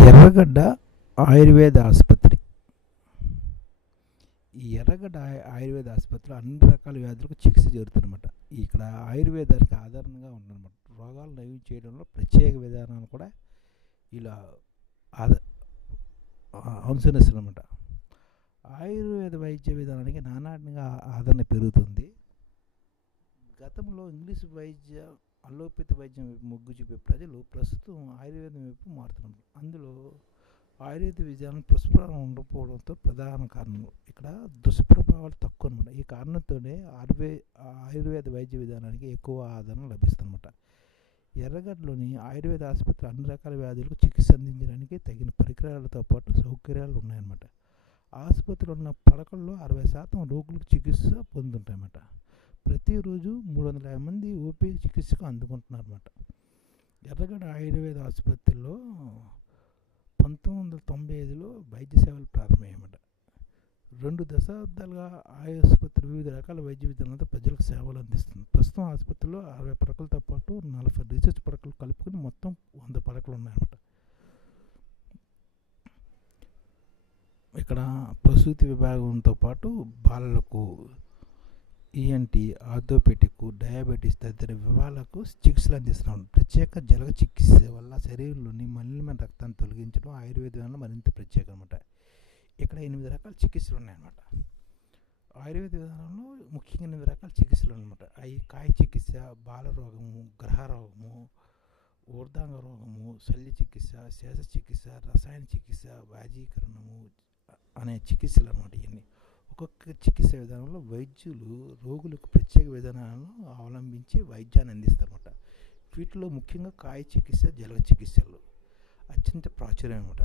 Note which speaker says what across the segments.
Speaker 1: ఎర్రగడ్డ ఆయుర్వేద ఆసుపత్రి. ఈ ఎర్రగడ్డ ఆయుర్వేద ఆసుపత్రిలో అన్ని రకాల వ్యాధులకు చికిత్స జరుగుతుందన్నమాట. ఇక్కడ ఆయుర్వేదానికి ఆధారంగా ఉందన్నమాట. రోగాలు నయం చేయడంలో ప్రత్యేక విధానాలు కూడా ఇలా ఆద అనుసరిస్తున్నమాట. ఆయుర్వేద వైద్య విధానానికి నానాటిగా ఆదరణ పెరుగుతుంది. గతంలో ఇంగ్లీష్ వైద్య అలోపతి వైద్యం వైపు మొగ్గు చూపే ప్రజలు ప్రస్తుతం ఆయుర్వేదం వైపు మారుతున్నారు. అందులో ఆయుర్వేద విధానం పుష్పరం ఉండకపోవడంతో ప్రధాన కారణం ఇక్కడ దుష్ప్రభావాలు తక్కువ అనమాట ఈ కారణంతోనే ఆయుర్వే ఆయుర్వేద వైద్య విధానానికి ఎక్కువ ఆదరణ లభిస్తుందన్నమాట. ఎర్రగడ్డలోని ఆయుర్వేద ఆసుపత్రి అన్ని రకాల వ్యాధులకు చికిత్స అందించడానికి తగిన పరికరాలతో పాటు సౌకర్యాలు ఉన్నాయన్నమాట. ఆసుపత్రిలో ఉన్న పడకల్లో అరవై శాతం రోగులకు చికిత్స పొందుంటాయన్నమాట ప్రతిరోజు మూడు వందల యాభై మంది ఓపీ చికిత్సకు అందుకుంటున్నారన్నమాట. ఎర్రగడ్డ ఆయుర్వేద ఆసుపత్రిలో పంతొమ్మిది వందల తొంభై ఐదులో వైద్య సేవలు ప్రారంభమయ్యాయన్నమాట. రెండు దశాబ్దాలుగా ఆసుపత్రి వివిధ రకాల వైద్య విధానాలతో ప్రజలకు సేవలు అందిస్తుంది. ప్రస్తుతం ఆసుపత్రిలో అరవై పడకలతో పాటు నలభై రీసెర్చ్ పడకలు కలుపుకొని మొత్తం వంద పడకలు ఉన్నాయన్నమాట. ఇక్కడ ప్రసూతి విభాగంతో పాటు బాలలకు ఈఎన్టీ ఆర్థోపెటిక్ డయాబెటీస్ తదితర విభాగాలకు చికిత్సలు అందిస్తున్నాం. ప్రత్యేక జలగ చికిత్స వల్ల శరీరంలోని మలినమైన రక్తాన్ని తొలగించడం ఆయుర్వేద మరింత ప్రత్యేకం అనమాట ఇక్కడ ఎనిమిది రకాల చికిత్సలు ఉన్నాయన్నమాట. ఆయుర్వేద విధానంలో ముఖ్యంగా ఎనిమిది రకాల చికిత్సలు అనమాట అవి కాయ చికిత్స బాల రోగము గ్రహ రోగము ఊర్ధాంగ రోగము శల్య చికిత్స శేష చికిత్స రసాయన చికిత్స వ్యాధీకరణము అనే చికిత్సలు అనమాట ఇవన్నీ ఒక్కొక్క చికిత్స విధానంలో వైద్యులు రోగులకు ప్రత్యేక విధానాలను అవలంబించి వైద్యాన్ని అందిస్తారన్నమాట. వీటిలో ముఖ్యంగా కాయ చికిత్స జల చికిత్సలు. అత్యంత ప్రాచుర్యం అనమాట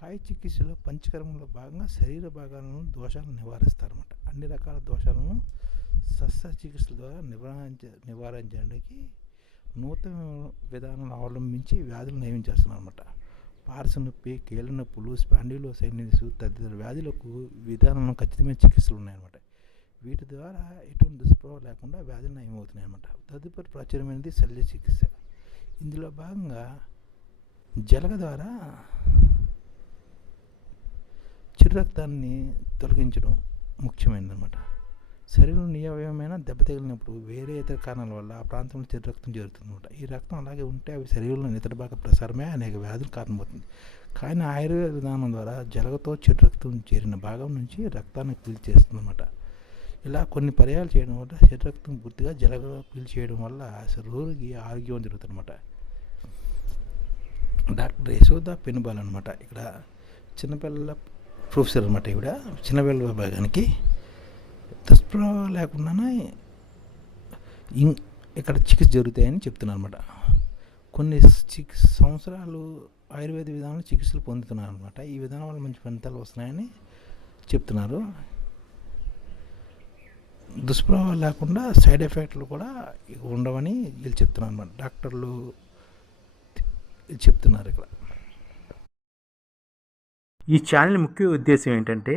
Speaker 1: కాయ చికిత్సలో పంచకర్మంలో భాగంగా శరీర భాగాలను దోషాలను నివారిస్తారన్నమాట. అన్ని రకాల దోషాలను శస్త్ర చికిత్సల ద్వారా నివారించ నివారించడానికి నూతన విధానాలను అవలంబించి వ్యాధులు నయం చేస్తున్నారన్నమాట. పార్స నొప్పి కీళ్ళ నొప్పులు స్పాండిలోసైనిస్ తదితర వ్యాధులకు విధానంలో ఖచ్చితమైన చికిత్సలు ఉన్నాయన్నమాట. వీటి ద్వారా ఎటువంటి దుష్ప్రభావం లేకుండా వ్యాధులు నయమవుతున్నాయి అన్నమాట తదుపరి ప్రాచుర్యమైనది శల్య చికిత్స. ఇందులో భాగంగా జలగ ద్వారా చిరు రక్తాన్ని తొలగించడం ముఖ్యమైనదన్నమాట. శరీరంలో నియమమైన దెబ్బ తగిలినప్పుడు వేరే ఇతర కారణాల వల్ల ఆ ప్రాంతంలో చెడు రక్తం చేరుతుందన్నమాట ఈ రక్తం అలాగే ఉంటే అవి శరీరంలో ఇతర భాగ ప్రసారమే అనేక వ్యాధులు కారణమవుతుంది. కానీ ఆయుర్వేద విధానం ద్వారా జలగతో చెడు రక్తం చేరిన భాగం నుంచి రక్తాన్ని పీల్చేస్తుందన్నమాట. ఇలా కొన్ని పర్యాలు చేయడం వల్ల చెడు రక్తం పూర్తిగా జలగ పీల్చేయడం వల్ల రోగికి ఆరోగ్యం జరుగుతుందన్నమాట. డాక్టర్ యశోద పెనుబాల్ అనమాట ఇక్కడ చిన్నపిల్లల ప్రొఫెసర్ అనమాట ఈవిడ. చిన్నపిల్లల విభాగానికి దుష్ప్రభావం లేకుండానే ఇం ఇక్కడ చికిత్స జరుగుతాయని చెప్తున్నారు అనమాట కొన్ని చికిత్స సంవత్సరాలు ఆయుర్వేద విధానంలో చికిత్సలు పొందుతున్నారు అనమాట ఈ విధానం వల్ల మంచి ఫలితాలు వస్తున్నాయని చెప్తున్నారు. దుష్ప్రభావాలు లేకుండా సైడ్ ఎఫెక్ట్లు కూడా ఉండవని వీళ్ళు చెప్తున్నారు అనమాట డాక్టర్లు చెప్తున్నారు ఇక్కడ.
Speaker 2: ఈ ఛానల్ ముఖ్య ఉద్దేశం ఏంటంటే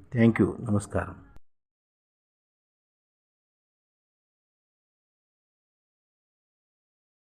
Speaker 2: താങ്ക് യു നമസ്കാരം